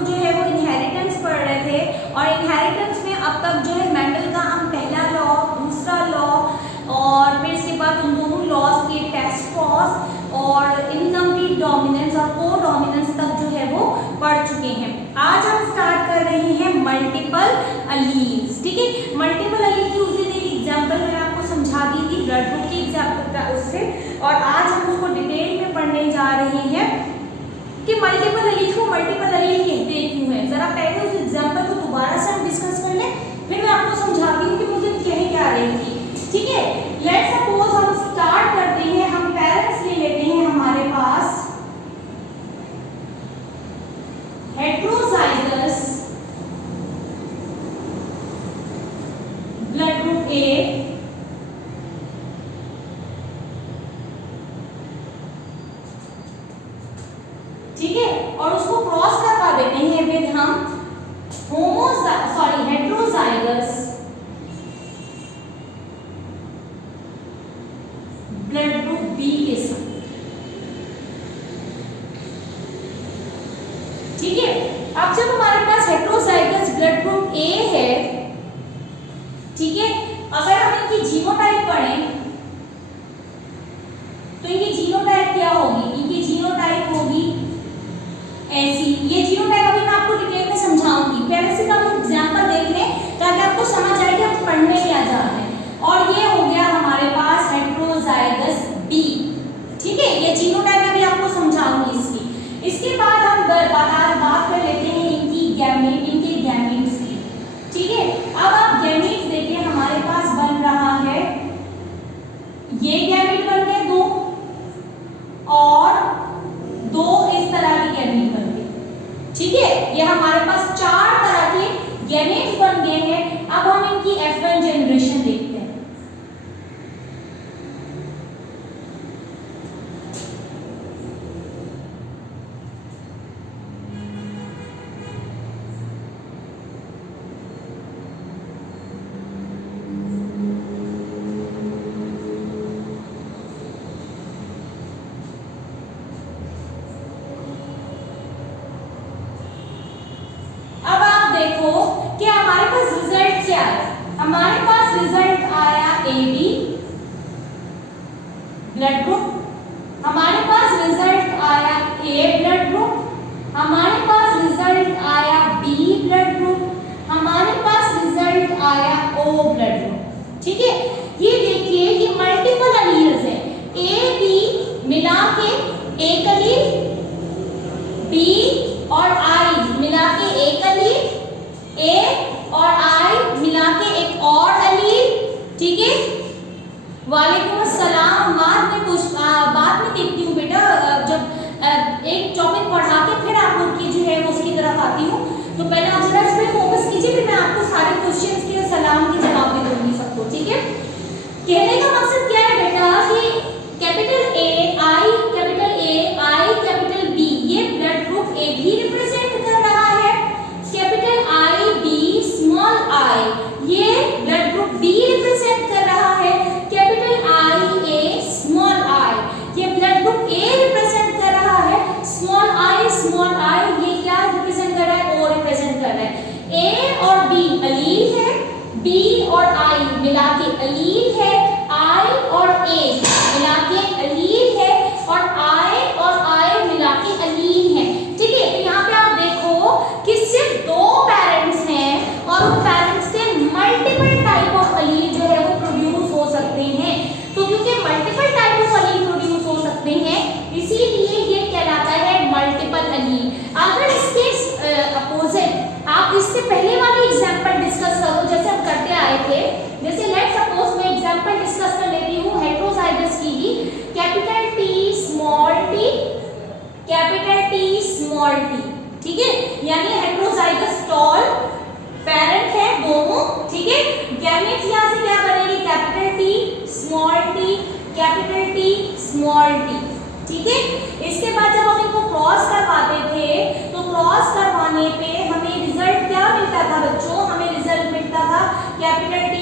लोग जो है वो इनहेरिटेंस पढ़ रहे थे, और इनहेरिटेंस में अब तक जो है मेंडल का हम पहला लॉ, दूसरा लॉ, और फिर इसके बाद उन दोनों लॉज के टेस्ट कॉज और इनकम्प्लीट डोमिनेंस और को डोमिनेंस तक जो है वो पढ़ चुके हैं। आज हम स्टार्ट कर रहे हैं मल्टीपल अलील्स। ठीक है, मल्टीपल अलील की उस दिन एक एग्जाम्पल मैंने आपको समझा दी थी ब्लड ग्रुप की एग्जाम्पल का उससे, और आज हम उसको डिटेल में पढ़ने जा रहे हैं कि मल्टीपल अलील को मल्टीपल अलील कहते क्यों है। जरा पहले उस एग्जाम्पल को दोबारा से हम डिस्कस कर लें, फिर मैं आपको समझाती हूँ कि मुझे कह क्या रही थी। ठीक है, लेट्स सपोज हम स्टार्ट करते हैं, हम पेरेंट्स ले लेते हैं हमारे पास हेट्रोजाइगस ब्लड ग्रुप ए, ठीक है, और उसको क्रॉस करवा देते हैं विद हम हेट्रोजाइगस ब्लड ग्रुप बी के साथ। ठीक है, अब जब हमारे पास हेट्रोजाइगस ब्लड ग्रुप ए है, ठीक है, अगर हम इनकी जीनोटाइप पढ़ें तो इनकी जीनोटाइप क्या होगी? इनकी जीनोटाइप होगी ऐसी। ये जीनोटाइप अभी मैं आपको डिटेल में समझाऊंगी, पहले से हम एग्जांपल देख लें ताकि आपको समझ आए कि हम पढ़ने क्या जा रहे हैं। और ये हो गया हमारे पास हेट्रोजाइगस बी। ठीक है, ये जीनोटाइप मैं भी आपको समझाऊंगी इसकी। इसके बाद हम बात कर लेते हैं इनके गैमेट्स की। ठीक है, अब आप गैमेट्स देखिए, हमारे पास बन रहा है ये गैमेट बन गए दो, और दो इस तरह के गैमेट बन गए। ठीक है, ये हमारे पास 4 तरह के गैमेट्स बन गए हैं। अब हम इनकी F1 जनरेशन देखते हैं। देखो कि हमारे पास रिजल्ट क्या है। हमारे पास रिजल्ट आया AB ब्लड ग्रुप, हमारे पास रिजल्ट आया A ब्लड ग्रुप, हमारे पास रिजल्ट आया B ब्लड ग्रुप, हमारे पास रिजल्ट आया O ब्लड ग्रुप। ठीक है, ये देखिए ये मल्टीपल अलील्स है। A B मिला के एक अलील, B और I मिला के एक अलील, A और I मिला के एक और अलील। ठीक है, वालेकुम अस्सलाम। बाद में देखती हूँ बेटा, जब एक टॉपिक पढ़ा के फिर आप लोग की जो है उसकी तरफ आती हूँ, तो पहले आप जरा इस पे फोकस कीजिए, फिर मैं आपको सारे क्वेश्चंस के सलाम के जवाब भी दूंगी सबको। ठीक है, कहने का मकसद क्या है बेटा कि capital A I capital B ये ब्लड ग्रुप A भी रिप्रेजेंट कर रहा है, capital I B small I ये ब्लड ग्रुप B रिप्रेजेंट कर रहा है, capital I A small I ये ब्लड ग्रुप A रिप्रेजेंट कर रहा है, स्मॉल I ये क्या रिप्रेजेंट कर रहा है? O रिप्रेजेंट कर रहा है। A और B अलील है, B और I मिला के अलील है, I और A मिला के अलील है, और I मिला के अलील है। ठीक है, तो यहाँ पे आप देखो कि सिर्फ 2 पेरेंट्स हैं और उन पेरेंट्स से मल्टीपल टाइप ऑफ अलील जो है वो प्रोड्यूस हो सकते हैं। तो क्योंकि multiple type of Aleel produce हो सकते हैं, इसीलिए ये कहलाता है मल्टीपल अलील। अगर इसके अपोजिट आप इससे पहले वाली एग्जांपल डिस्कस करो जैसे हम करते आए थे, जैसे लेट्स सपोज मैं एग्जांपल डिस्कस कर लेती हूँ हेट्रोजाइगस की ही, कैपिटल T स्मॉल t। ठीक है, यानी हेट्रोजाइगस टॉल पेरेंट है दोनों। ठीक है, गैमेट्स यहाँ से क्या बनेगी? Capital T small t। ठीक है, इसके बाद जब हम इनको क्रॉस करवाते थे तो क्रॉस करवाने पे हमें रिजल्ट क्या मिलता था बच्चों? हमें रिजल्ट मिलता था capital T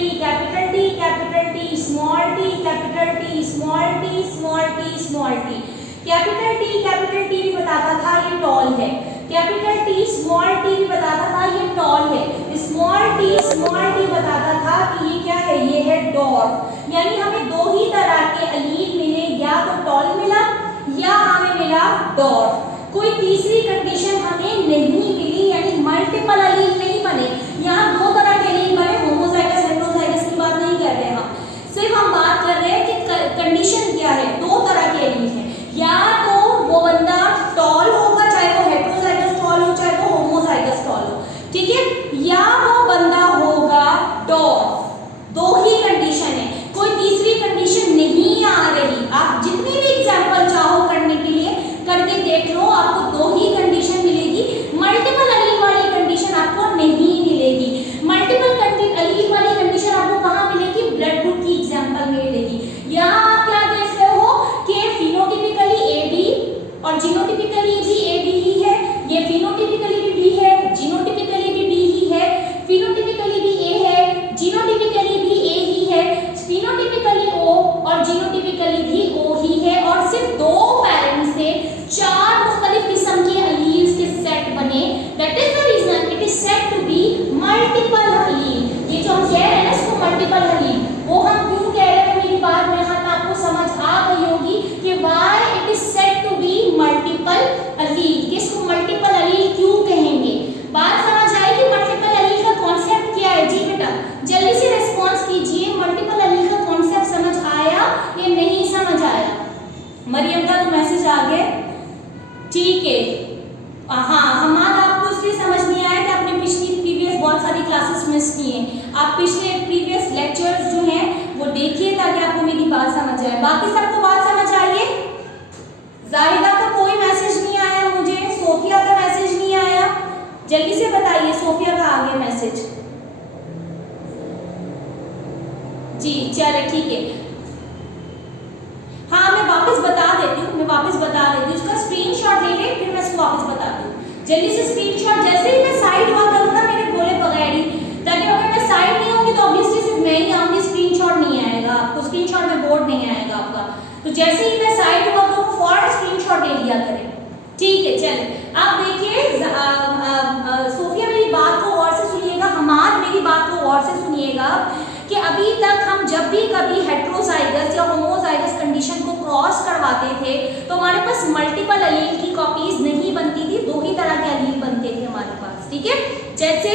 small t, capital T small t, small t। Capital T भी बताता था ये टॉल है, कैपिटल टी स्मॉल टी भी बताता था ये टॉल है, स्मॉल टी बताता था कि ये क्या है, ये है डॉर्फ। यानी हमें दो ही तरह के अलील मिले, या तो टॉल मिला या हमें मिला डॉर्फ। कोई तीसरी कंडीशन हमें नहीं मिली, यानी मल्टीपल अलील नहीं बने। यहाँ दो तरह के अलील बने, होमोजाइगस हेटेरोजाइगस की बात नहीं कर रहे हैं हम, सिर्फ हम बात कर रहे हैं कि कंडीशन क्या है, दो तरह के अलील हैं, या तो वो बंदा टॉल होगा, चाहे वो हेटेरोजाइगस टॉल हो चाहे वो होमोजाइगस टॉल हो, ठीक है, या वो बंदा होगा डॉर्फ। दो ही कंडीशन है, कोई तीसरी कंडीशन नहीं आ रही। आप जितने भी एग्जांपल चाहो करने के लिए करके देख लो, आपको दो ही कंडीशन मिलेगी, मल्टीपल अलील वाली कंडीशन आपको नहीं मिलेगी। मल्टीपल अलील वाली कंडीशन आपको कहाँ मिलेगी, ब्लड ग्रुप की एग्जांपल में मिलेगी। यहाँ आप क्या देख रहे हो कि फिनोटिपिकली ए बी और जीनोटिपिकली भी ए बी ही है, ये फिनोटिपिकली भी बी है, जीनोटिपिकली भी बी ही है, फिनोटिपिकली भी ए है, जीनोटिपिकली भी ए ही है, फिनोटिपिकली ओ और जीनोटिपिकली भी ओ ही है, और सिर्फ दो पेरेंट्स से चार मुख्तलिफ किस्म के अलील्स के सेट बने। That is the reason it is said to be multiple allele. ये जो हम कह रहे हैं ना इसको मल्टीपल अलील, वो हम क्यों कह रहे हैं, मेरी बात में हाथ आपको समझ आ गई होगी कि why it is said to be multiple allele, किसको मल्टीपल अलील क्यों कहेंगे। बात समझ आई कि मल्टीपल अलील का कॉन्सेप्ट क्या है। जी बेटा जल्दी से रिस्पॉन्स कीजिए, मल्टीपल अलील का कॉन्सेप्ट समझ आया या नहीं समझ आया। मरियम का तो मैसेज आ गया, ठीक है। हाँ, हमारा आपको इसलिए समझ नहीं आया कि आपने पिछली प्रीवियस बहुत सारी क्लासेस मिस की हैं। आप पिछले प्रीवियस लेक्चर्स जो हैं वो देखिए ताकि आपको मेरी बात समझ आए। बाकी सबको बात समझ आई है। जाहिदा का कोई मैसेज नहीं आया मुझे, सोफिया का मैसेज नहीं आया, जल्दी से बताइए सोफिया का आ गया मैसेज। जी चले ठीक है, हाँ मैं वापस बता देती हूँ, उसका स्क्रीनशॉट ले ले, फिर मैं इसको वापस बता दूँ। जल्दी से स्क्रीनशॉट, जैसे ही मैं साइड हुआ करूँ ना मेरे बोले बगैर ही, ताकि अगर मैं साइड नहीं होंगी तो ऑब्वियसली सिर्फ मैं ही आऊँगी, स्क्रीनशॉट नहीं आएगा आपको, स्क्रीनशॉट में बोर्ड नहीं आएगा आपका। तो जैसे ही मैं साइड हुआ करूँ फौरन स्क्रीनशॉट ले लिया करें, ठीक है। चले आप देखिए, सोफिया मेरी बात को गौर से सुनिएगा, हमाद मेरी बात को गौर से सुनिएगा कि अभी तक हम जब भी कभी हेटेरोजाइगस या होमोजाइगस कंडीशन को क्रॉस करवाते थे तो हमारे पास मल्टीपल अलील की कॉपीज नहीं बनती थी, दो ही तरह के अलील बनते थे हमारे पास, ठीक है। जैसे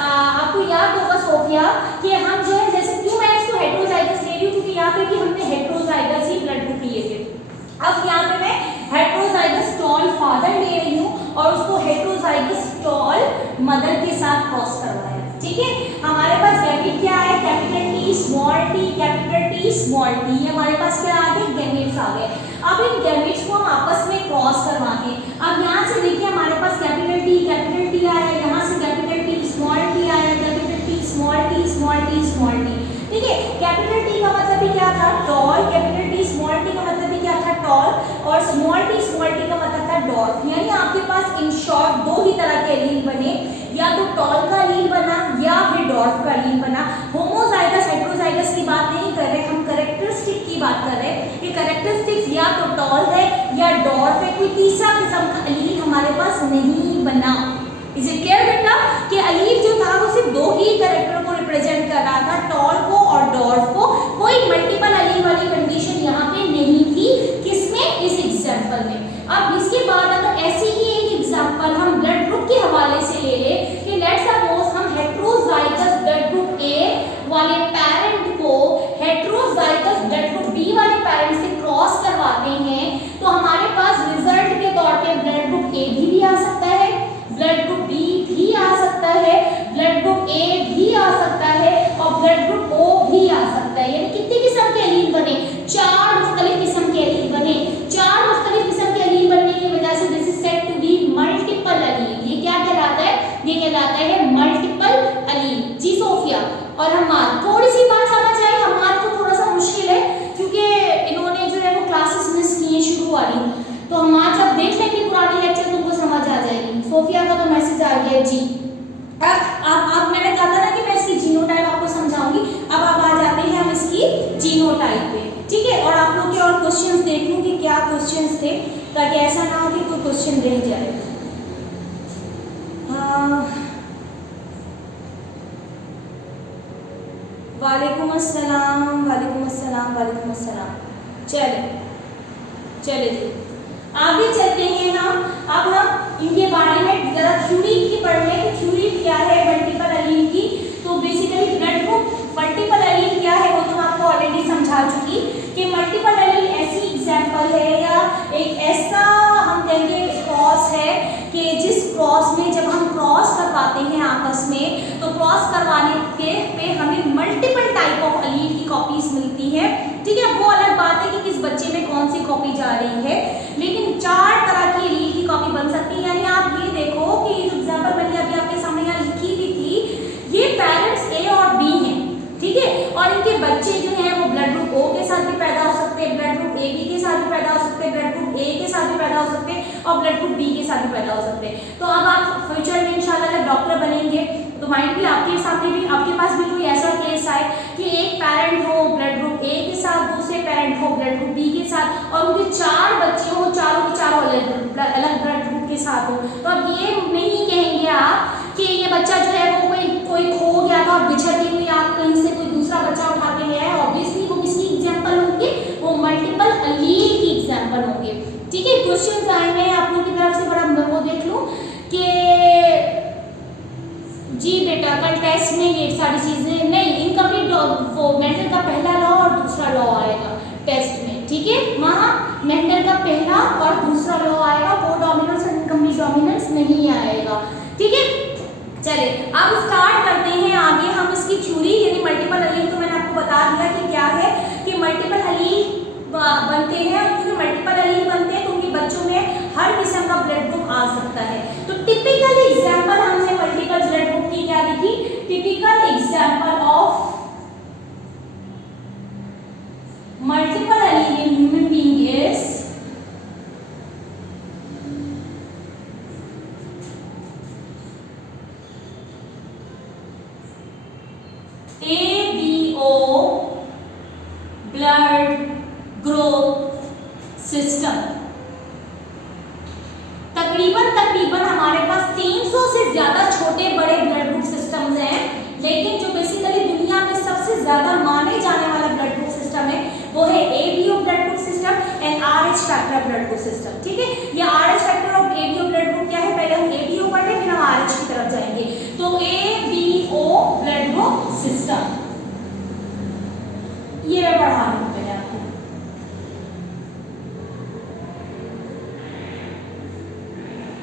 आपको याद होगा सोफिया कि हम जो है, जैसे क्यों मैं इसको हेटेरोजाइगस ले रही हूँ, क्योंकि यहाँ पे भी हमने हेटेरोजाइगस ही ब्लड ग्रुप लिए थे। अब यहाँ पे मैं हेटेरोजाइगस टॉल फादर ले रही हूँ और उसको हेटेरोजाइगस टॉल मदर के साथ क्रॉस करवाया, ठीक है। हमारे पास गैमेट क्या है, capital T small T, capital T small T, हमारे पास क्या आ गए, गैमेट्स आ गए। अब इन गैमेट्स को हम आपस में क्रॉस करवाते हैं। अब यहाँ से देखिए हमारे पास कैपिटल टी आया, यहाँ से कैपिटल टी स्मॉल टी आया, capital T small T small T small T, ठीक है। कैपिटल टी का मतलब भी क्या था, tall, capital T small T का मतलब भी क्या था, टॉल, और स्मॉल टी का मतलब था डॉर्फ। यानी आपके पास इन शॉर्ट दो ही तरह के अलील बने, या तो टॉल का अलील बना या फिर डॉर्फ का अलील बना। होमोजाइगस हेटेरोजाइगस की बात नहीं कर रहे, हम कैरेक्टरिस्टिक की बात कर रहे हैं कि कैरेक्टरिस्टिक्स या तो टॉल है या डॉर्फ है, कोई तीसरा किस्म का अलील हमारे पास नहीं बना। इज इट क्लियर बेटा कि अलील जो था वो सिर्फ दो ही कैरेक्टर को रिप्रेजेंट कर रहा था, टॉल को और डॉर्फ को। कोई मल्टीपल अलील वाली कंडीशन यहाँ पे नहीं थी, किसमें, इस एग्जाम्पल में। अब इसके बाद अगर ऐसी ही एक एग्जाम्पल हम ब्लड ग्रुप के हवाले से ले ले कि लेट्स सपोज हम हेटेरोजाइगस ब्लड ग्रुप ए वाले पेरेंट को हेटेरोजाइगस ब्लड ग्रुप बी वाले पेरेंट से क्रॉस करवाते हैं, तो हमारे पास रिजल्ट के तौर पे ब्लड ग्रुप ए भी आ सकता है, ब्लड ग्रुप बी भी आ सकता है, ब्लड ग्रुप ए भी आ सकता है और ब्लड ग्रुप ओ भी आ सकता है। यानी कितने किस्म के अलील बने, चार मुख्तलिफ किस्म के अलील बने। चार मुख्तलिफ किस्म के अलील बनने की वजह से this is said to be multiple allele. ये क्या कहलाता है, ये कहलाता है मल्टीपल अलील। जी सोफिया और हमाद, थोड़ी सी बात समझ आई, हमाद को थोड़ा सा मुश्किल है क्योंकि इन्होंने जो है वो क्लासेस मिस की है शुरू वाली, तो हमाद जब देख लेंगे पुरानी लेक्चर तुमको समझ आ जाएगी। सोफिया का तो मैसेज आ गया जी। अब मैंने कहा था ना कि मैं इसकी जीनोटाइप आपको समझाऊंगी, अब आप आ जाते हैं हम इसकी जीनोटाइप पे, ठीक है। और आप लोग के और क्वेश्चंस देख लूं कि क्या क्वेश्चंस थे, ताकि ऐसा ना हो कि कोई क्वेश्चन रह जाए। वालेकुम अस्सलाम, वालेकुम अस्सलाम, वालेकुम अस्सलाम। चले जी, आगे चलते हैं हम। अब हम इनके बारे में जरा थ्योरी की पढ़ लें कि थ्योरी क्या है मल्टीपल एलील की। तो basically blood group multiple allele क्या है वो तो मैं आपको ऑलरेडी समझा चुकी कि मल्टीपल एलील ऐसी एग्जाम्पल है या एक ऐसा हम कहेंगे क्रॉस है कि जिस क्रॉस में जब हम क्रॉस करवाते हैं आपस में तो क्रॉस करवाने के पे हमें मल्टीपल टाइप ऑफ एलील की कॉपीज मिलती है। ठीक है, वो अलग बात है कि किस बच्चे में कौन सी कॉपी जा रही है, लेकिन 4 तरह की एलील की कॉपी बन सकती है। यानी आप ये देखो कि जो एग्जाम्पल मैंने अभी आपके सामने यहाँ लिखी भी थी, ये पेरेंट्स ए और बी हैं, ठीक है, और इनके बच्चे जो हैं वो ब्लड ग्रुप ओ के साथ भी पैदा हो सकते हैं, ब्लड ग्रुप ए बी के साथ भी पैदा हो सकते हैं, ब्लड ग्रुप ए के साथ भी पैदा हो सकते हैं और ब्लड ग्रुप बी के साथ भी पैदा हो सकते हैं। तो अब आप फ्यूचर में इंशाल्लाह जब डॉक्टर बनेंगे तो माइंड भी आपके सामने भी आपके पास भी कोई ऐसा केस आए कि एक पेरेंट हो ब्लड ग्रुप ए के साथ, दूसरे पेरेंट हो ब्लड ग्रुप बी के साथ और उनके 4 बच्चे हो, चारों के चारों अलग ब्लड ग्रुप के साथ हो। तो अब ये नहीं कहेंगे आप कि ये बच्चा जो है वो कोई खो गया था और बिछड़ गई हुई आप कहीं से कोई दूसरा बच्चा उठा के ले आए। ऑब्वियसली वो किसकी एग्जाम्पल होंगे, वो मल्टीपल एलील की एग्जाम्पल होंगे। ठीक है, क्वेश्चन आए हैं आप लोगों की तरफ से, बड़ा वो देख लूं कि जी बेटा कल टेस्ट में ये सारी चीजें नहीं, इनकम्प्लीट वो मेंडल का पहला लॉ और दूसरा लॉ आएगा टेस्ट में। ठीक है, वहाँ मेंडल का पहला और दूसरा लॉ आएगा, वो डोमिनेंस और इनकम्प्लीट डोमिनेंस नहीं आएगा। ठीक है, चलिए अब स्टार्ट करते हैं आगे हम इसकी थ्योरी। यानी मल्टीपल एलील तो मैंने आपको बता दिया कि क्या है, कि मल्टीपल एलील बनते हैं और क्योंकि मल्टीपल एलील बनते हैं तो उनके बच्चों में हर किस्म का ब्लड ग्रुप आ सकता है। तो टिपिकल एग्जांपल हमने मल्टीपल ब्लड ग्रुप की क्या देखी, typical example of multiple allele in human being is ABO blood group system. तकरीबन हमारे पास 300 से ज्यादा छोटे बड़े ब्लड ग्रुप सिस्टम्स हैं, लेकिन जो बेसिकली दुनिया में सबसे ज्यादा माने जाने वाला ब्लड ग्रुप सिस्टम है वो है ABO blood group system and RH factor blood group system. ठीक है, ये RH फैक्टर और ABO ब्लड ग्रुप क्या है, पहले हम ABO पढ़े फिर हम RH की तरफ जाएंगे। तो ABO ब्लड ग्रुप सिस्टम ये मैं पढ़ा रही हूं पहले आपको।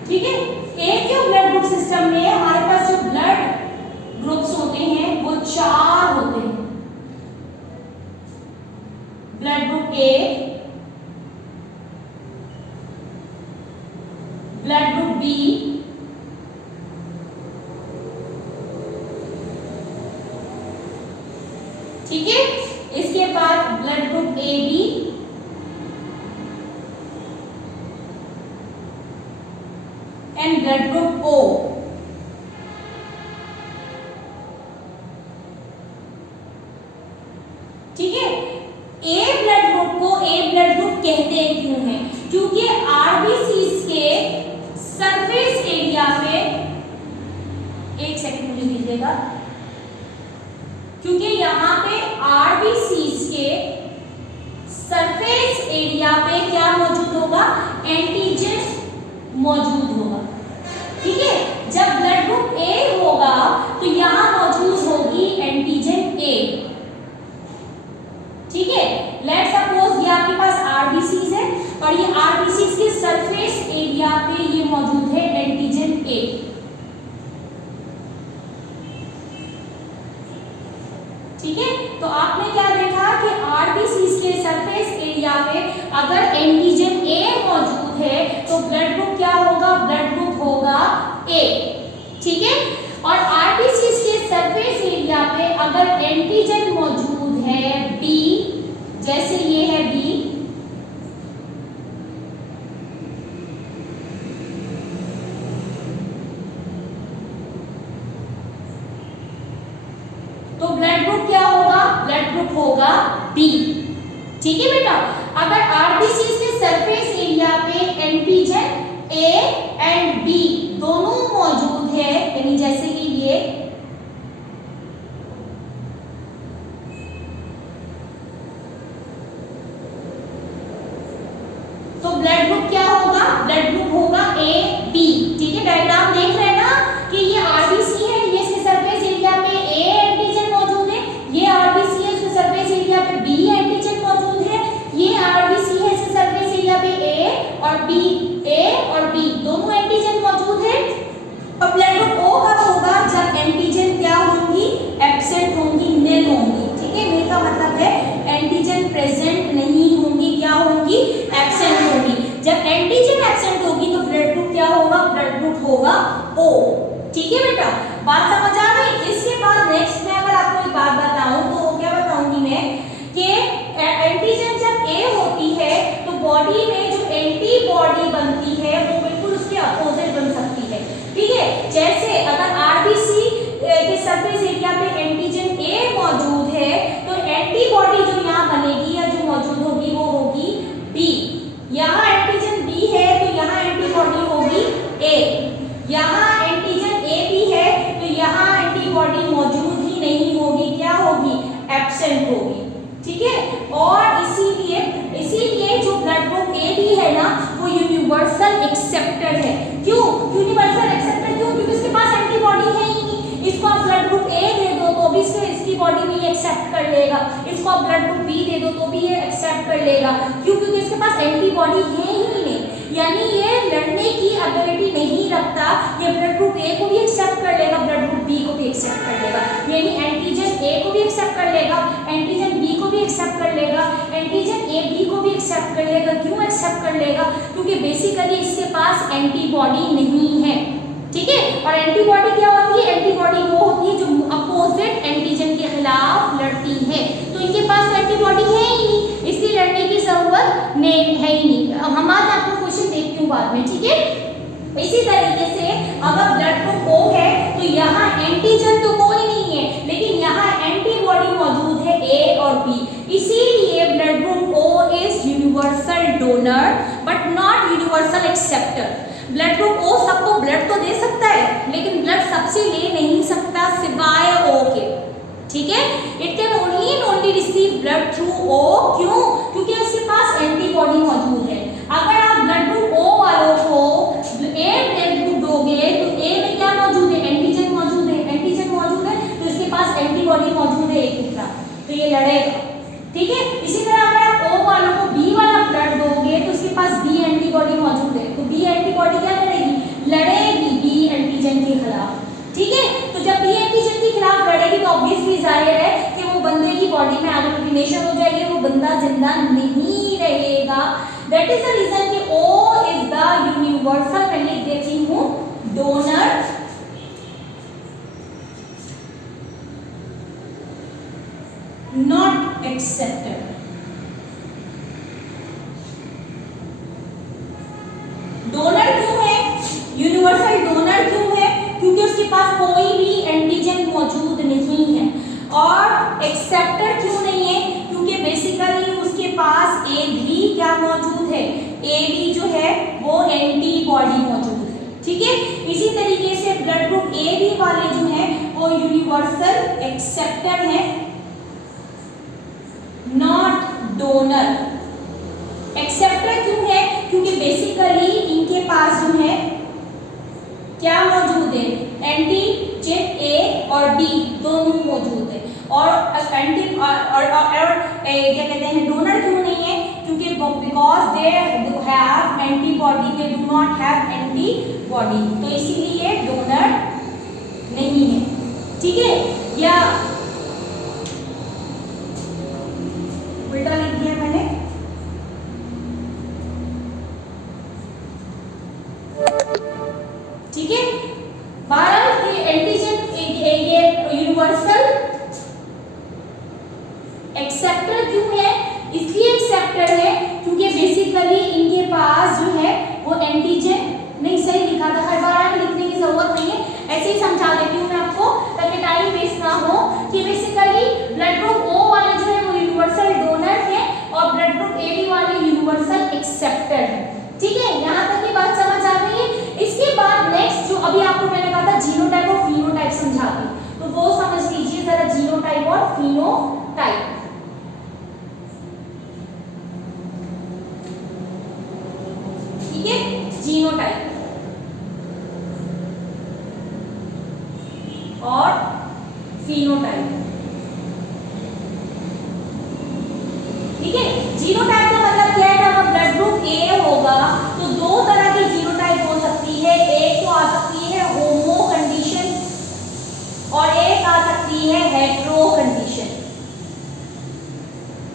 ठीक है, ABO ब्लड ग्रुप सिस्टम में हमारे पास जो ब्लड ग्रुप्स होते हैं वो 4 होते हैं। Blood group A, blood group B, ठीक है, इसके बाद blood group AB and blood group O। ठीक है, ए ब्लड ग्रुप को ए ब्लड ग्रुप कहते क्यों हैं, क्योंकि आरबीसीज के सरफेस एरिया पे, एक सेकंड मुझे दीजिएगा, क्योंकि यहाँ पे आरबीसीज के सरफेस एरिया पे क्या मौजूद होगा, एंटीजन मौजूद होगा। ठीक है, जब ब्लड ग्रुप ए होगा तो यहाँ मौजूद होगी एंटीजन ए। ठीक है, लेट्स सपोज ये आपके पास आरबीसीज है और ये आरबीसीज के सरफेस एरिया पे ये मौजूद है एंटीजन ए। ठीक है, तो आपने क्या देखा कि आरबीसीज के सरफेस एरिया पे अगर एंटीजन ए मौजूद है तो ब्लड ग्रुप क्या होगा, ब्लड ग्रुप होगा ए। ठीक है, और आरबीसीज के सरफेस एरिया पे अगर एंटीजन मौजूद है बी, जैसे ये है बी, तो ब्लड ग्रुप क्या होगा, ब्लड ग्रुप होगा बी। ठीक है बेटा, अगर आरबीसीज के सरफेस एरिया पे एंटीजन ए एंड बी दोनों मौजूद है ब्लड ग्रुप होगा ए बी। ठीक है, डायग्राम देख रहे हैं ना कि ये आरबीसी है, ये इसके सरफेस एरिया पे ए एंटीजन मौजूद है, ये आरबीसी है, इसके सरफेस एरिया पे बी एंटीजन मौजूद है, ये आरबीसी है, इसके सरफेस एरिया पे ए और बी दोनों एंटीजन मौजूद है। और ब्लड ग्रुप ओ कब होगा? जब एंटीजन क्या होंगी? एब्सेंट होंगी, निल होंगी। ठीक है, निल का मतलब है एंटीजन प्रेजेंट नहीं होंगी, क्या होंगी? एब्सेंट होंगी। जब एंटीजन एब्सेंट होगी तो ब्लड ग्रुप क्या होगा? ब्लड ग्रुप होगा ओ। ठीक है बेटा, बात समझ आ गई? इसके बाद नेक्स्ट में अगर आपको एक बात बताऊं तो क्या बताऊंगी मैं कि एंटीजन जब ए होती है तो बॉडी में जो एंटीबॉडी बनती है वो बिल्कुल उसके अपोजिट बन सकती है। ठीक है, जैसे अगर आरबीसी के सरफेस एरिया पे एंटीजन ए मौजूद है तो एंटीबॉडी जो यहाँ बनेगी या जो मौजूद होगी वो होगी बी। यहाँ एंटीजन बी है तो यहाँ एंटीबॉडी होगी ए। यहाँ एंटीजन ए बी है तो यहाँ एंटीबॉडी मौजूद ही नहीं होगी, क्या होगी? एब्सेंट होगी। ठीक है, और इसीलिए जो ब्लड ग्रुप ए बी है ना वो यूनिवर्सल एक्सेप्टर है। क्यों यूनिवर्सल एक्सेप्टर? क्यों? क्योंकि इसके पास एंटीबॉडी है ही नहीं। इसको आप ब्लड ग्रुप ए दे दो तो भी इसकी बॉडी में ये एक्सेप्ट कर लेगा, इसको आप ब्लड ग्रुप बी दे दो तो भी ये एक्सेप्ट कर लेगा। क्यों? क्योंकि इसके पास एंटीबॉडी है ही नहीं, यानी ये लड़ने की एबिलिटी नहीं रखता। ये ब्लड ग्रुप ए को भी एक्सेप्ट कर लेगा, ब्लड ग्रुप बी को भी एक्सेप्ट कर लेगा, यानी एंटीजन ए को भी एक्सेप्ट कर लेगा, एंटीजन बी को भी एक्सेप्ट कर लेगा, एंटीजन ए बी को भी एक्सेप्ट कर लेगा। क्यों एक्सेप्ट कर लेगा? क्योंकि बेसिकली इसके पास एंटीबॉडी नहीं है। ठीक है, और एंटीबॉडी क्या होती है? एंटीबॉडी वो होती है जो अपोजिट एंटीजन के खिलाफ लड़ती है। तो इनके पास एंटीबॉडी है ही नहीं, इसलिए लड़ने की जरूरत नहीं है ही नहीं। अब हम आज आपको क्वेश्चन देखती हूँ बाद में। ठीक है, इसी तरीके से अगर ब्लड ग्रुप ओ है तो यहाँ एंटीजन तो कोई नहीं है लेकिन यहाँ एंटीबॉडी मौजूद है ए और बी। इसीलिए blood group O is universal donor but not universal acceptor. Blood group O सबको ब्लड तो दे सकता है लेकिन ब्लड सबसे ले नहीं सकता सिवाय ओ के। ठीक है, it can only and only receive blood through O. क्यों? क्योंकि उसके पास एंटीबॉडी मौजूद है। अगर आप ब्लड ग्रुप ओ वालों को ए ब्लड ग्रुप दोगे तो ए में क्या मौजूद है? एंटीजन मौजूद है, एंटीजन मौजूद है तो इसके पास एंटीबॉडी मौजूद है एक दूसरा, तो ये लड़ेगा। ठीक है, इसी तरह अगर आप ओ वालों को बी वाला ब्लड दोगे तो उसके पास बी एंटीबॉडी मौजूद है, तो बी एंटीबॉडी क्या करेगी? लड़ेगी बी एंटीजन के खिलाफ। ठीक है, तो जब बी एंटीजन के खिलाफ लड़ेगी तो ऑब्वियसली जाहिर है कि वो बंदे की बॉडी में एग्लूटिनेशन हो जाएगी, वो बंदा जिंदा नहीं रहेगा। दैट इज द रीजन कि ओ इज द यूनिवर्सल, मैं लिख देती हूँ, डोनर नॉट एक्सेप्टर। डोनर क्यों है? यूनिवर्सल डोनर क्यों है? क्योंकि उसके पास कोई भी एंटीजन मौजूद नहीं है। और एक्सेप्टर क्यों नहीं है? क्योंकि बेसिकली उसके पास ए बी क्या मौजूद है? ए बी जो है वो एंटीबॉडी मौजूद है। ठीक है, इसी तरीके से ब्लड ग्रुप ए बी वाले जो है वो यूनिवर्सल एक्सेप्टर है, नॉट डोनर। एक्सेप्टर क्यों है? क्योंकि बेसिकली इनके पास जो है क्या मौजूद है? एंटीजन ए और बी दोनों मौजूद है। और क्या कहते हैं, डोनर क्यों नहीं है? क्योंकि because they have antibody, they do not have antibody, तो इसीलिए डोनर नहीं है। ठीक है, या उल्टा लिख दिया मैंने। ठीक है, भारत के एंटीजन ये यूनिवर्सल एक्सेप्टर क्यों है? इसलिए एक्सेप्टर है क्योंकि बेसिकली इनके पास जो है वो एंटीजन नहीं, सही लिखा था, हर बार लिखने की जरूरत नहीं है, ऐसे ही समझा देती हूँ मैं आपको ताकि टाइम वेस्ट ना हो। कि बेसिकली ब्लड ग्रुप ओ वाले जो है वो यूनिवर्सल डोनर है और ब्लड ग्रुप ए बी वाले यूनिवर्सल एक्सेप्टर है। ठीक है, यहाँ तक की बात समझ आ गई है। इसके बाद नेक्स्ट जो अभी आपको मैंने कहा था जीनोटाइप और फिनोटाइप समझा दी, तो वो समझ लीजिए जरा, जीनोटाइप और फिनोटाइप। ठीक है, जीनोटाइप का मतलब क्या है, अगर ब्लड ग्रुप ए होगा तो दो तरह की जीनोटाइप हो सकती है, एक तो आ सकती है होमो कंडीशन और एक आ सकती है हेटेरो कंडीशन।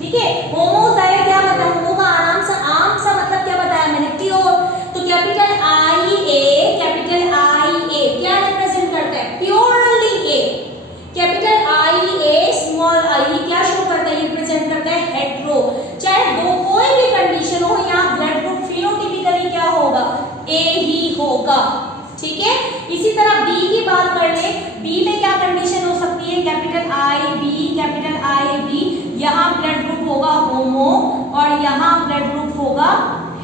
ठीक है, होमो सारे क्या बताया, होमो का आम सा मतलब क्या बताया मैंने, प्योर। तो कैपिटल आई ए क्या रिप्रेजेंट करता है, purely A. Capital I A small I क्या शो करता है, रिप्रेजेंट करता है हेटेरो। चाहे दो कोई भी कंडीशन हो, यहाँ ब्लड ग्रुप फिनोटाइपिकली क्या होगा, ए ही होगा। ठीक है, इसी तरह बी की बात कर ले, बी में क्या कंडीशन हो सकती है, कैपिटल आई बी, यहाँ ब्लड ग्रुप होगा होमो और यहाँ ब्लड ग्रुप होगा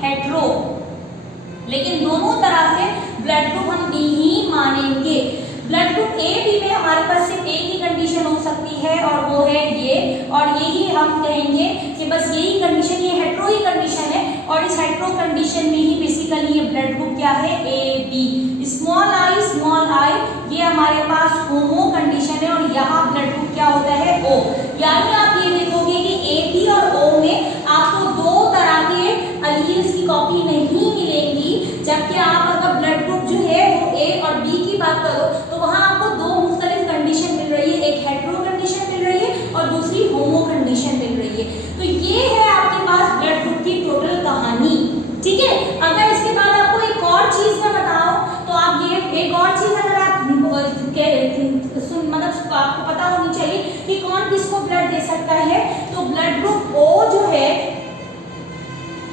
हेटेरो, लेकिन दोनों तरह से ब्लड ग्रुप हम बी ही मानेंगे। ब्लड ग्रुप ए बी में हमारे पास सिर्फ एक ही कंडीशन हो सकती है और वो है ये, और यही हम कहेंगे कि बस यही कंडीशन, ये हेटेरो ही कंडीशन है, और इस हेटेरो कंडीशन में ही बेसिकली ये ब्लड ग्रुप क्या है, ए बी। स्मॉल आई ये हमारे पास होमो कंडीशन है और यहाँ ब्लड ग्रुप क्या होता है, ओ। यानी आप ये देखोगे कि ए बी और ओ में आपको दो तरह के एलील्स की कॉपी नहीं मिलेंगी, जबकि आप अगर ब्लड ग्रुप जो है वो ए और बी की बात करो तो वहाँ आपको दो मुख्तलिफ कंडीशन मिल रही है, एक हेटेरो कंडीशन मिल रही है और दूसरी होमो कंडीशन मिल रही है। तो ये है आपके पास ब्लड ग्रुप की टोटल कहानी। ठीक है, अगर इसके बाद आपको एक और चीज मैं बताऊं तो आप ये एक और चीज अगर आप मतलब आपको पता होनी चाहिए कि कौन किसको ब्लड दे सकता है, तो ब्लड ग्रुप ओ जो है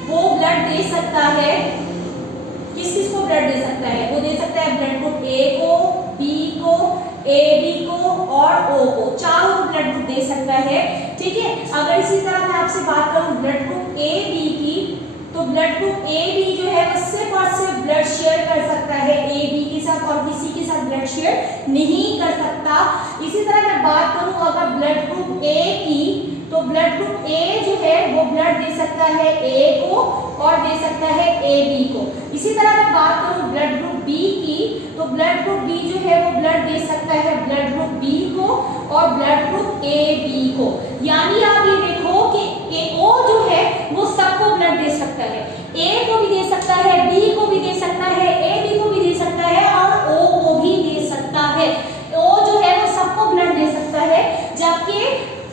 वो ब्लड दे सकता है, किस को ब्लड दे सकता है, वो दे सकता है ब्लड ग्रुप ए को, बी को, ए बी को और ओ को, चारों ब्लड ग्रुप दे सकता है। ठीक है, अगर इसी तरह मैं आपसे बात करूं ब्लड ग्रुप ए बी की, तो ब्लड ग्रुप ए बी जो है वो सिर्फ और सिर्फ ब्लड शेयर कर सकता है ए बी के साथ और किसी के साथ ब्लड शेयर नहीं कर सकता। इसी तरह मैं बात करूं अगर ब्लड ग्रुप ए की, तो ब्लड ग्रुप ए जो है वो ब्लड दे सकता है ए को और दे सकता है ए बी को। इसी तरह मैं बात करूं ब्लड ग्रुप बी की, तो ब्लड ग्रुप बी जो है वो ब्लड दे सकता है ब्लड ग्रुप बी को और ब्लड ग्रुप ए बी को। यानी आप ये देखो कि ओ जो है वो सबको ब्लड दे सकता है, ए को भी दे सकता है, बी को भी दे सकता है, ए बी को भी दे सकता है और ओ को भी दे सकता है। ओ जो है वो सबको ब्लड दे सकता है, जबकि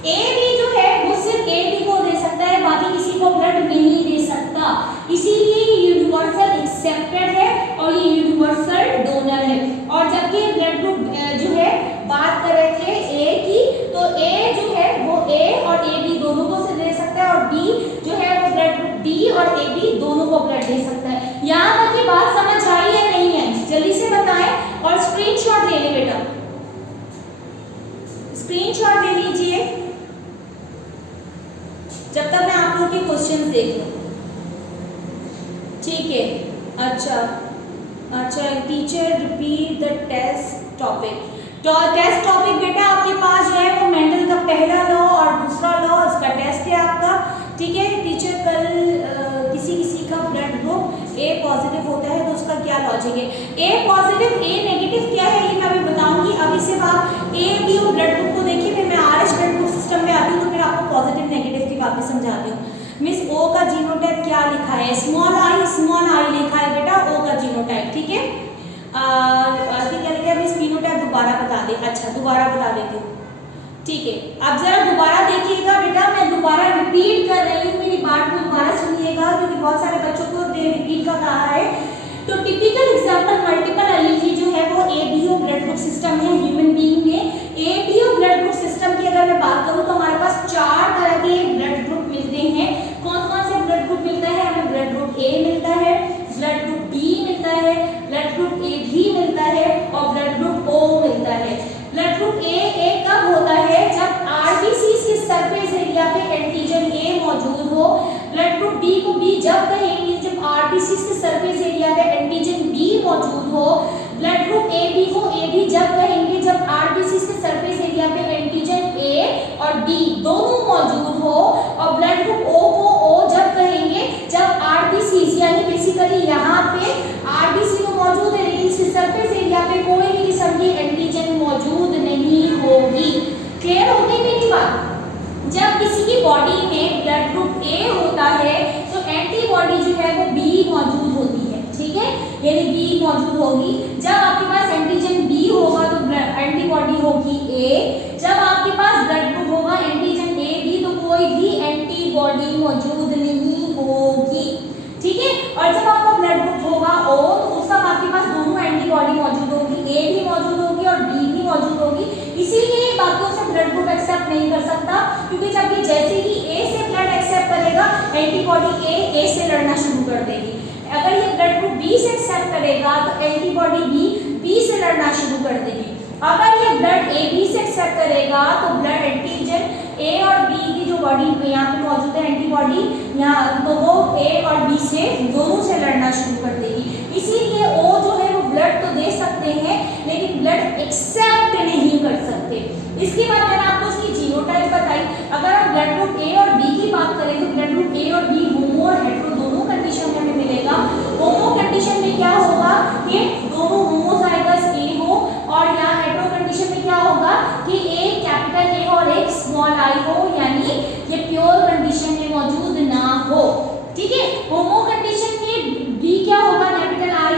ए बी जो है वो सिर्फ ए बी को दे सकता है, बाकी किसी को ब्लड नहीं दे सकता। इसीलिए ये यूनिवर्सल एक्सेप्टेड है और ये यूनिवर्सल डोनर है। और जबकि ब्लड ग्रुप जो है बात कर रहे थे ए की, तो ए जो है वो ए और ए बी दोनों को से दे सकता है और बी जो है वो ब्लड ग्रुप डी और ए बी दोनों को ब्लड दे सकता है। यहाँ तक की बात समझ आई है नहीं है, जल्दी से बताएं और स्क्रीनशॉट ले ले बेटा, स्क्रीनशॉट ले लीजिए जब तक मैं आप लोग के क्वेश्चन देख लूं। ठीक है, अच्छा teacher repeat the test topic. Test topic बेटा आपके पास जो है वो मेंडल का पहला लॉ और दूसरा लॉ, इसका टेस्ट है आपका। ठीक है टीचर, कल किसी का ब्लड ग्रुप ए पॉजिटिव होता है तो उसका क्या लॉजिक है, ए पॉजिटिव ए नेगेटिव क्या है ये मैं अभी बताऊंगी। अभी सिर्फ आप ए बी और ब्लड ग्रुप को देखिए, फिर मैं आरएच ब्लड ग्रुप सिस्टम में आती हूँ तो फिर आपको पॉजिटिव नेगेटिव की बातें समझाती हूँ। मिस ओ का जीनोटाइप क्या लिखा है, स्मॉल आई लिखा है बेटा ओ का जीनोटाइप। ठीक है, क्या लिखा है मिस, फिनोटाइप दोबारा बता दे। अच्छा दोबारा बता देती हूँ। ठीक है, अब जरा दोबारा देखिएगा बेटा, मैं दोबारा रिपीट कर रही हूँ, मेरी बात को दोबारा सुनिएगा क्योंकि बहुत सारे बच्चों को रिपीट का कहा है। तो टिपिकल एग्जांपल मल्टीपल एलील जो है वो A B O blood group system है ह्यूमन बीइंग में। A B O blood group system की अगर मैं बात करूँ तो हमारे पास 4 तरह के ब्लड ग्रुप मिलते हैं। कौन कौन से ब्लड ग्रुप मिलता है हमें, ब्लड ग्रुप ए मिलता है, ब्लड ग्रुप बी मिलता है, ब्लड ग्रुप ए भी मिलता है और ब्लड ग्रुप ओ मिलता है। ब्लड ग्रुप ए कब होता है, जब आरबीसीज के सरफेस एरिया पे एंटीजन ए मौजूद हो। ब्लड ग्रुप बी को बी जब कहेंगे जब आरबीसीज के सरफेस एरिया पे एंटीजन बी मौजूद हो। ब्लड ग्रुप ए बी को ए बी जब कहेंगे जब आरबीसीज के सरफेस एरिया पे एंटीजन ए और बी दोनों मौजूद हो। और ब्लड ग्रुप ओ को ओ जब कहेंगे जब आरबीसीज यानी बेसिकली यहाँ पे आरबीसी तो मौजूद है लेकिन इसके सरफेस एरिया पे कोई भी किस्म की एंटीजन मौजूद नहीं होगी। क्लियर हो गई मेरी बात। जब किसी की बॉडी में ब्लड ग्रुप ए होता यानी बी मौजूद होगी। जब आपके पास एंटीजन बी होगा तो एंटीबॉडी होगी ए। जब आपके पास ब्लड ग्रुप होगा एंटीजन ए बी तो कोई भी एंटीबॉडी मौजूद नहीं होगी, ठीक है। और जब आपका ब्लड ग्रुप होगा ओ तो उस वक्त आपके पास दोनों एंटीबॉडी मौजूद होगी, ए भी मौजूद होगी और बी भी मौजूद होगी। इसीलिए बाकियों से ब्लड ग्रुप एक्सेप्ट नहीं कर सकता, क्योंकि जब ये जैसे ही ए से ब्लड एक्सेप्ट करेगा एंटीबॉडी ए से लड़ना शुरू कर देगी। अगर ये ब्लड ग्रुप बी से एक्सेप्ट करेगा तो एंटीबॉडी बी से लड़ना शुरू कर देगी। अगर ये ब्लड ए बी से एक्सेप्ट करेगा तो ब्लड एंटीजन ए और बी की जो बॉडी यहाँ पे मौजूद है एंटीबॉडी यहाँ, तो वो ए और बी से दोनों से लड़ना शुरू कर देगी। इसीलिए ओ जो है वो ब्लड तो दे सकते हैं लेकिन ब्लड एक्सेप्ट नहीं कर सकते। इसके बाद मैंने आपको इसकी जीनोटाइप बताई। अगर हम ब्लड ग्रुप ए और बी की बात करें तो ब्लड ग्रुप ए और बी होमो और हेटेरो दोनों कंडीशन में हमें मिलेगा। होमो कंडीशन में क्या होगा कि दोनों होमोजाइगस ए हो, और यहाँ हेटेरो कंडीशन में क्या होगा कि एक कैपिटल ए और एक स्मॉल आई हो, यानी ये प्योर कंडीशन में मौजूद ना हो, ठीक है। होमो कंडीशन में बी क्या होगा capital I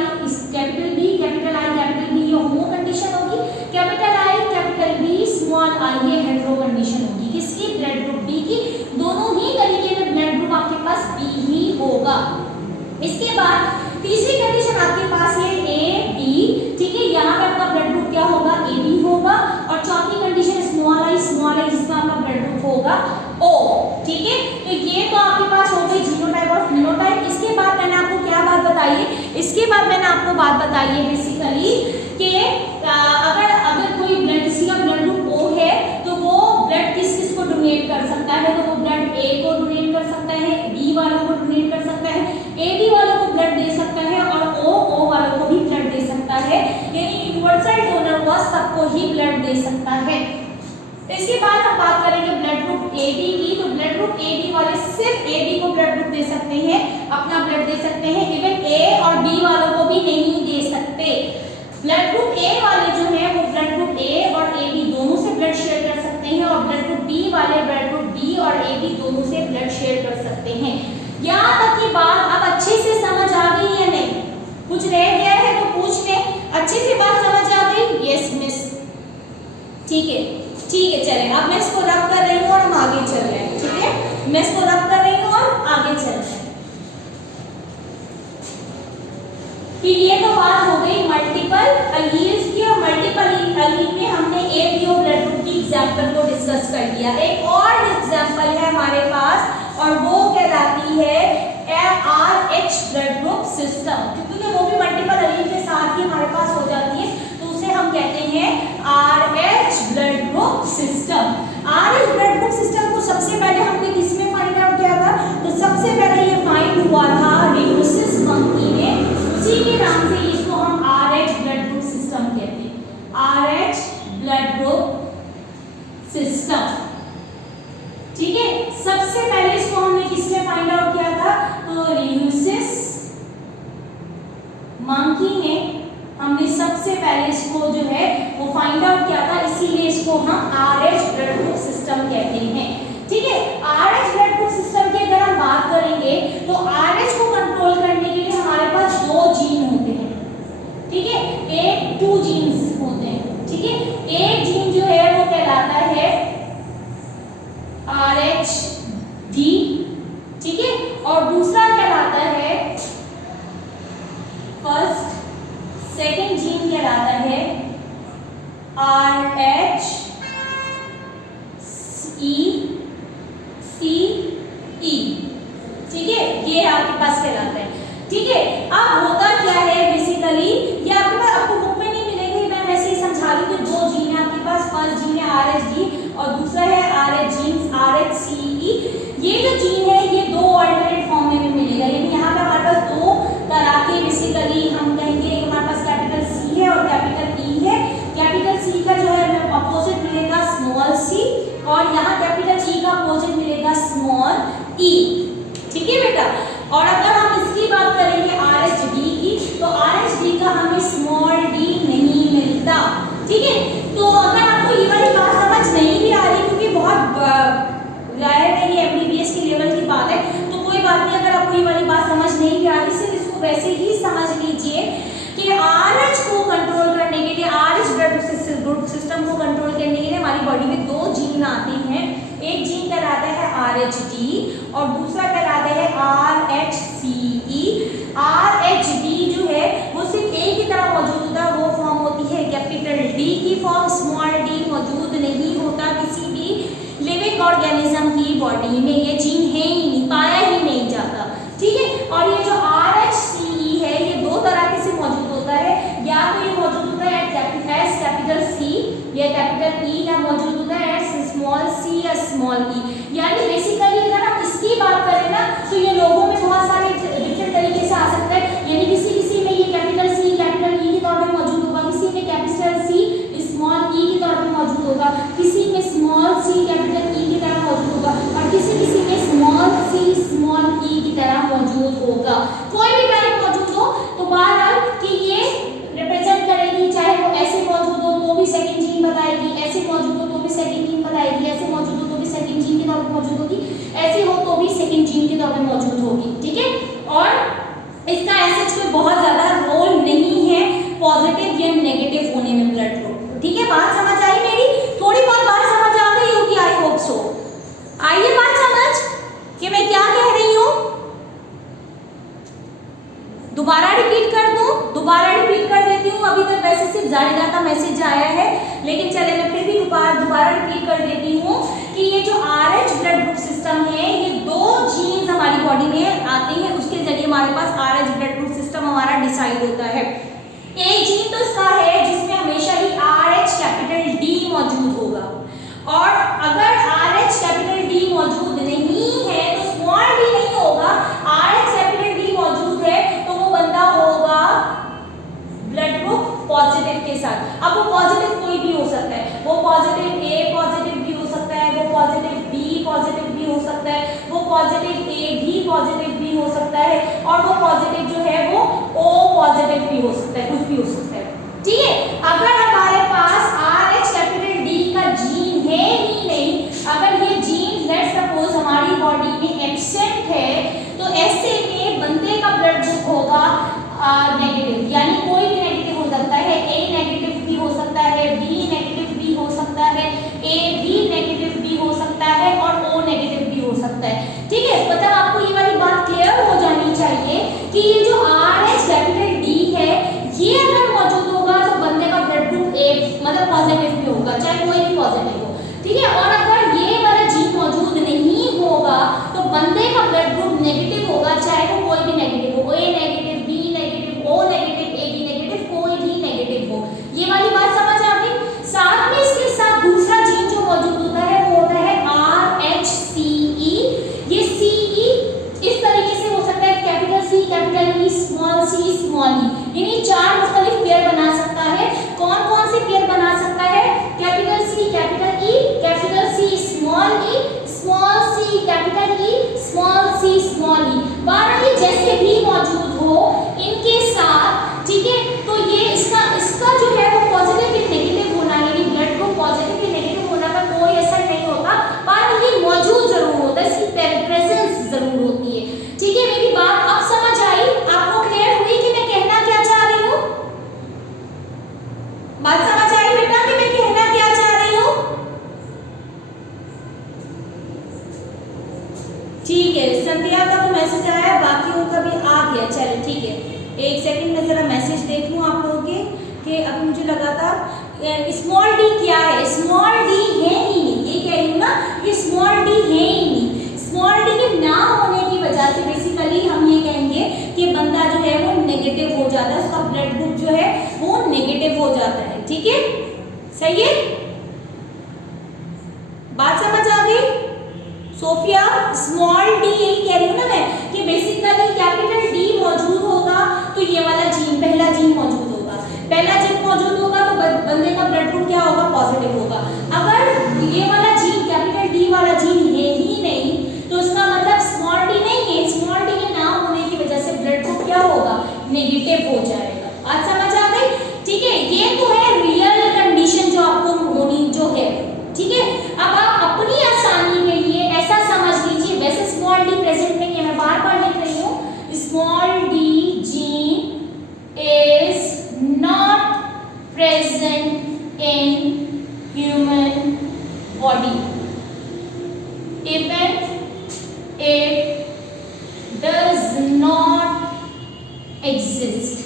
capital B capital I capital B, ये होमो कंडीशन होगी। Capital I capital B small I ये हेटेरो कंडीशन होगी। किसकी? ब्लड ग्रुप बी की। दोनों ही तरीके में ब्लड ग्रुप आपके पास बी ही होगा। इसके बाद तीसरी कंडीशन आपके पास है ए बी, ठीक है। यहाँ पे आपका ब्लड ग्रुप क्या होगा ए बी होगा। और चौथी कंडीशन स्मॉल आई जिसमें आपका ब्लड ग्रुप होगा ओ, ठीक है। तो ये तो आपके पास हो गई जीनोटाइप और फिनोटाइप। इसके बाद मैंने आपको क्या बात बताई है? इसके बाद मैंने आपको बात बताई है बेसिकली कि अगर कोई ब्लड किसी का ब्लड ग्रुप ओ है तो वो ब्लड किस किस को डोनेट कर सकता है, तो वो ब्लड ए को डोनेट कर सकता है, बी वालों को डोनेट कर सकता है, ए बी वालों को ब्लड दे सकता है और ओ वालों को भी ब्लड दे सकता है, यानी यूनिवर्सल डोनर वह सबको ही ब्लड दे सकता है। इसके बाद हम बात करेंगे ब्लड ग्रुप ए बी की। तो ब्लड ग्रुप ए बी वाले सिर्फ ए बी को ब्लड ग्रुप दे सकते हैं, अपना ब्लड दे सकते हैं, इवन ए और बी वालों को भी नहीं दे सकते। ब्लड ग्रुप ए वाले जो है वो ब्लड ग्रुप ए और ए बी दोनों से ब्लड शेयर कर सकते हैं, और ब्लड ग्रुप बी वाले ब्लड ग्रुप बी और ए बी दोनों से ब्लड शेयर कर सकते हैं। यहाँ तक की बात अब अच्छे से समझ आ गई या नहीं? कुछ रह गया है तो पूछ ले। अच्छे से बात समझ आ गई? यस मिस, ठीक है चलें। अब मैं इसको रब कर रही हूँ और हम आगे चल रहे हैं, ठीक है। मैं इसको रब कर रही हूँ और आगे चल रहे हैं। फिर ये तो बात हो गई मल्टीपल एलील्स की, और मल्टीपल एलील में हमने A B O blood group की एग्जांपल को डिस्कस कर लिया। एक और एग्जांपल है हमारे पास और वो कहलाती है RH ब्लड ग्रुप सिस्टम, क्योंकि वो भी मल्टीपल एलील के साथ ही हमारे पास हो जाती है, तो उसे हम कहते हैं RH blood group system. RH blood group system को सबसे पहले हमने किसमें फाइंड आउट किया था? तो सबसे पहले ये फाइंड हुआ था र्यूसिस मंकी में, उसी के नाम से इसको हम RH ब्लड ग्रुप सिस्टम कहते हैं, RH ब्लड ग्रुप सिस्टम, ठीक है। सबसे पहले इसको हमने किसमें फाइंड आउट किया था? तो र्यूसिस मंकी ने हमने सबसे पहले इसको जो है वो फाइंड आउट किया था, इसीलिए इसको हम RH ब्लड ग्रुप सिस्टम कहते हैं, ठीक है। RH ब्लड ग्रुप सिस्टम की अगर हम बात करेंगे तो RH को कंट्रोल करने के लिए हमारे पास दो जीन होते हैं, ठीक है। एक 2 जीन्स होते हैं, ठीक है। एक जीन जो है वो कहलाता है RHD, ठीक है, और दूसरा कहलाता है सेकेंड जीन कहलाता है RHECE, ठीक है। ये आपके पास कहलाता है, ठीक है। अब होता क्या है बेसिकली, ये आपके पास आपको बुक में नहीं मिलेगी, मैं वैसे ही समझा रही हूँ। दो जीन है आपके पास, फर्स्ट जीन है RHD और दूसरा है RHCE। ये जो जीन है ये दो अल्टरनेट फॉर्म में भी मिलेगा, यानी यहाँ पे हमारे पास दो तरह के बेसिकली हम कहेंगे कि हमारे पास कैपिटल C है और कैपिटल E है। कैपिटल C का जो है अपोजिट मिलेगा स्मॉल c, और यहाँ कैपिटल E का अपोजिट मिलेगा स्मॉल e, ठीक है बेटा। और अगर हम इसकी बात करेंगे RHD की, तो RHD का हमें स्मॉल d नहीं मिलता, ठीक है। तो अगर आपको ये वाली बात समझ नहीं भी आ रही, क्योंकि बहुत जाहिर है ये MBBS के लेवल की बात है, तो कोई बात नहीं। अगर आपको ये वाली बात समझ नहीं भी आ रही, सिर्फ इसको वैसे ही समझ लीजिए RHD और दूसरा कहलाता है RHCE। RHD जो है वो सिर्फ ए की तरह मौजूद होता है, वो फॉर्म होती है कैपिटल डी की फॉर्म, स्मॉल डी मौजूद नहीं होता किसी भी लिविंग ऑर्गेनिज्म की बॉडी में, ये जीन है ही नहीं, पाया ही नहीं जाता, ठीक है। और ये जो RHCE है ये दो तरह से मौजूद होता है, या तो ये मौजूद होता है एस कैपिटल सी या कैपिटल ई, या मौजूद होता है एस स्मॉल सी या स्मॉल ई। यानी बेसिकली अगर हम इसकी बात करें ना तो ये लोगों में बहुत सारे डिफरेंट तरीके से आ सकता है, यानी किसी में ये कैपिटल सी कैपिटल ई के तौर पे मौजूद होगा, किसी में कैपिटल सी स्मॉल ई के तौर पे मौजूद होगा, किसी में स्मॉल सी कैपिटल ई की तरह मौजूद होगा, और किसी में स्मॉल सी स्मॉल ई की तरह मौजूद होगा। कोई भी टाइप मौजूद हो तो बहरहाल कि ये रिप्रेजेंट करेगी, चाहे वो ऐसे मौजूद हो तो भी सेकंड जीन बताएगी, ऐसे मौजूद हो तो भी सेकंड जीन बताएगी, ऐसे मौजूद हो तो भी सेकंड जीन के तौर पे मौजूद होगी, ऐसे हो तो भी सेकंड जीन के तौर पे मौजूद होगी, ठीक है। और इसका ऐसे कोई बहुत ज्यादा रोल नहीं है पॉजिटिव या नेगेटिव होने में ब्लड ग्रुप, ठीक है। बात समझ आई मेरी? थोड़ी बहुत बात समझ आ गई होगी, आई होप सो। आइए बात समझ कि मैं क्या कह रही हूँ, दोबारा रिपीट कर दूं, दोबारा रिपीट कर देती हूँ। अभी तक वैसे सिर्फ जाहिदा का मैसेज आया है, लेकिन चले मैं फिर भी दोबारा रिपीट कर देती हूँ कि ये जो RH ब्लड ग्रुप सिस्टम है, ये दो जीन्स हमारी बॉडी में आते हैं, उसके जरिए हमारे पास RH ब्लड ग्रुप सिस्टम हमारा डिसाइड होता है। एक जीन तो इसका है जिसमें हमेशा ही RH कैपिटल D मौजूद होगा, और अगर RH कैपिटल D मौजूद नहीं है तो स्मॉल d नहीं होगा, RH कैपिटल D मौजूद है तो वो बंदा होगा ब्लड ग्रुप पॉजिटिव के साथ। अब वो पॉजिटिव कोई भी हो सकता है, वो पॉजिटिव A पॉजिटिव भी हो सकता है, वो पॉजिटिव B पॉजिटिव भी हो सकता है, वो पॉजिटिव A भी पॉजिटिव भी हो सकता है, और वो पॉजिटिव जो है वो O पॉजिटिव भी हो सकता है, कुछ भी हो सकता है, ठीक है। अगर हमारे पास RH कैपिटल D का जीन है ही नहीं, अगर ये जीन लेट्स सपोज हमारी बॉडी में एब्सेंट है, तो ऐसे में बंदे का ब्लड ग्रुप होगा नेगेटिव, यानी कोई भी नेगेटिव हो सकता है, A नेगेटिव भी हो सकता है, B नेगेटिव भी हो सकता है, A भी नेगेटिव भी हो सकता है, और O नेगेटिव भी हो सकता है, ठीक है। मतलब आपको ये वाली बात क्लियर हो जानी चाहिए कि ये जो RH कैपिटल D है, ये अगर मौजूद होगा तो बंदे का ब्लड ग्रुप A मतलब पॉजिटिव भी होगा, चाहे कोई भी पॉजिटिव हो, ठीक है। और अगर ये वाला जीन मौजूद नहीं होगा तो बंदे का ब्लड ग्रुप नेगेटिव होगा, चाहे वो कोई भी नेगेटिव हो, A negative, B negative, O negative, AB negative, कोई भी नेगेटिव हो। ये वाली बात समझ आ गई? साथ में इसके साथ दूसरा जीन जो मौजूद होता है वो होता है RHCE। ये CE इस तरीके से हो सकता है, capital C capital E small c small e, यानी चार मुख्तलिफ पेयर बना सकता है। कौन कौन से पेयर बना सकता है? Capital C capital E, capital C small e, small c capital E, small c small e। बारह ये जैसे भी मौजूद हो इनके साथ, ठीक है। तो ये इसका जो है वो पॉजिटिव या नेगेटिव होना, यानी ब्लड ग्रुप पॉजिटिव या नेगेटिव होना का कोई असर नहीं होता, पर ये मौजूद जरूर होता है, इसकी प्रेजेंस जरूर होती है, ठीक है। मेरी बात अब समझ आई? आपको क्लियर हुई कि मैं कहना क्या चाह रही हूँ? बात समझ आई बेटा कि मैं कहना क्या चाह रही हूँ? ठीक है, संध्या का तो मैसेज आया, बाकियों का भी आ गया, चलो ठीक है। एक सेकंड में जरा मैसेज देख लूं आप लोगों के, कि अभी मुझे लगा था स्मॉल डी क्या है, स्मॉल डी है ही नहीं, ये कह रही हूँ ना कि स्मॉल डी है ही नहीं। स्मॉल डी के ना होने की वजह से बेसिकली हम ये कहेंगे कि बंदा जो है वो नेगेटिव हो जाता है, उसका ब्लड ग्रुप जो है वो नेगेटिव हो जाता है, ठीक है। सही है, बात समझ आ गई? सोफिया स्मॉल डी यही कह रही हूँ ना मैं कि बेसिकली कैपिटल डी मौजूद होगा तो ये वाला जीन, पहला जीन मौजूद होगा, पहला जीन मौजूद होगा तो बंदे का ब्लड ग्रुप क्या होगा? पॉजिटिव होगा। अगर ये वाला जीन कैपिटल डी वाला जीन है ही नहीं तो इसका मतलब स्मॉल डी नहीं है, स्मॉल डी के ना होने की वजह से ब्लड ग्रुप क्या होगा? नेगेटिव हो जाएगा। आज समझ आ गई? ठीक है, ये तो है रियल कंडीशन जो आपको होनी जो है, ठीक है। अब आप अपनी आसानी के लिए ऐसा समझ लीजिए, वैसे स्मॉल डी प्रेजेंट नहीं है, मैं बार बार लिख रही हूँ, small D gene is not present in human body. Even it does not exist,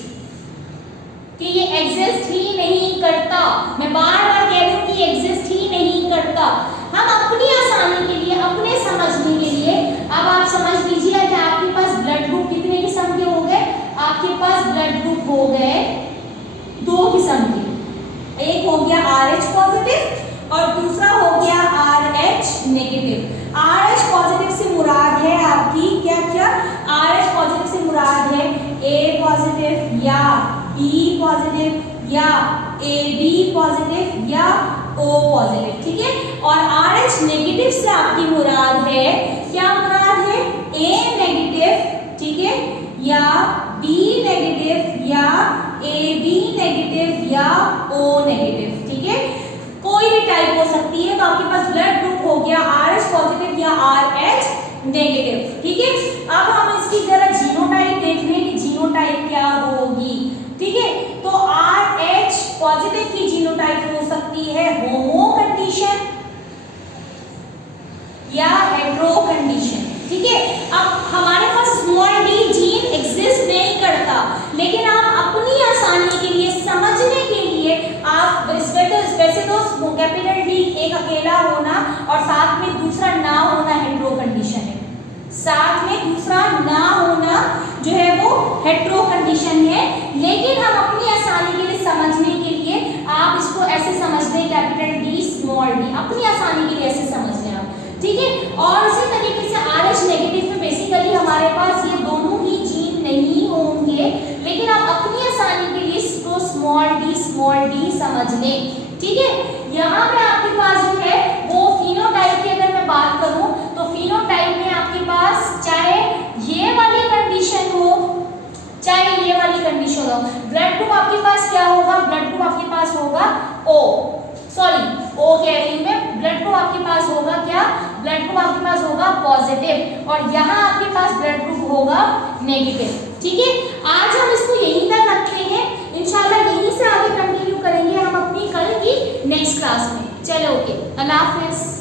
कि ये एग्जिस्ट ही नहीं करता। मैं बार बार कह रही हूँ कि एग्जिस्ट ही नहीं करता। हम अपनी आसानी के लिए, अपने समझने के लिए, अब आप समझ लीजिए कि आपके पास ब्लड ग्रुप कितने किस्म के हो गए। आपके पास ब्लड ग्रुप हो गए 2 किस्म के, एक हो गया RH पॉजिटिव और दूसरा हो गया RH नेगेटिव। RH पॉजिटिव से मुराद है आपकी क्या क्या, RH पॉजिटिव से मुराद है A पॉजिटिव या B पॉजिटिव या AB पॉजिटिव या O पॉजिटिव, ठीक है। और RH नेगेटिव से आपकी मुराद है, क्या मुराद है, A नेगेटिव, ठीक है, या B नेगेटिव या AB नेगेटिव या O नेगेटिव, ठीक है। कोई भी टाइप हो सकती है। तो आपके पास ब्लड ग्रुप हो गया RH पॉजिटिव या RH नेगेटिव, ठीक है। अब हम इसकी जरा जीनोटाइप देख रहे हैं कि जीनोटाइप क्या होगी, ठीक है। तो RH पॉजिटिव की जीनोटाइप हो सकती है होमो कंडीशन या हेटेरो कंडीशन, ठीक है। अब हमारे पास स्मॉल d जीन एग्जिस्ट नहीं करता, लेकिन आप अपनी आसानी के लिए, समझने के लिए, आप वैसे तो कैपिटल D एक अकेला होना और साथ में दूसरा ना होना हेटेरो कंडीशन है। साथ में दूसरा ना होना जो है वो हेटेरो कंडीशन है, लेकिन हम अपनी आसानी के लिए, समझने के लिए आप इसको ऐसे समझ लें, कैपिटल D स्मॉल d, अपनी आसानी के लिए ऐसे समझ लें आप, ठीक है। और इसी तरीके से RH नेगेटिव में बेसिकली हमारे पास ये दोनों ही जीन नहीं होंगे, लेकिन आप अपनी आसानी के लिए इसको स्मॉल d समझ लें, ठीक है। यहाँ पे आपके पास जो है वो फिनोटाइप की अगर मैं बात करूं तो फिनोटाइप में आपके पास चाहे ये वाली कंडीशन हो, चाहे ये वाली कंडीशन हो, ब्लड ग्रुप आपके पास क्या होगा, ब्लड ग्रुप आपके पास होगा O कह रही हूं मैं, ब्लड ग्रुप आपके पास होगा क्या, ब्लड ग्रुप आपके पास होगा पॉजिटिव, और यहाँ आपके पास ब्लड ग्रुप होगा नेगेटिव, ठीक है। आज हम इसको यहीं तक रखते हैं, इंशाल्लाह यहीं से आगे कंटिन्यू करेंगे हम अपनी कल की नेक्स्ट क्लास में। चलो ओके, अल्लाह हाफिज।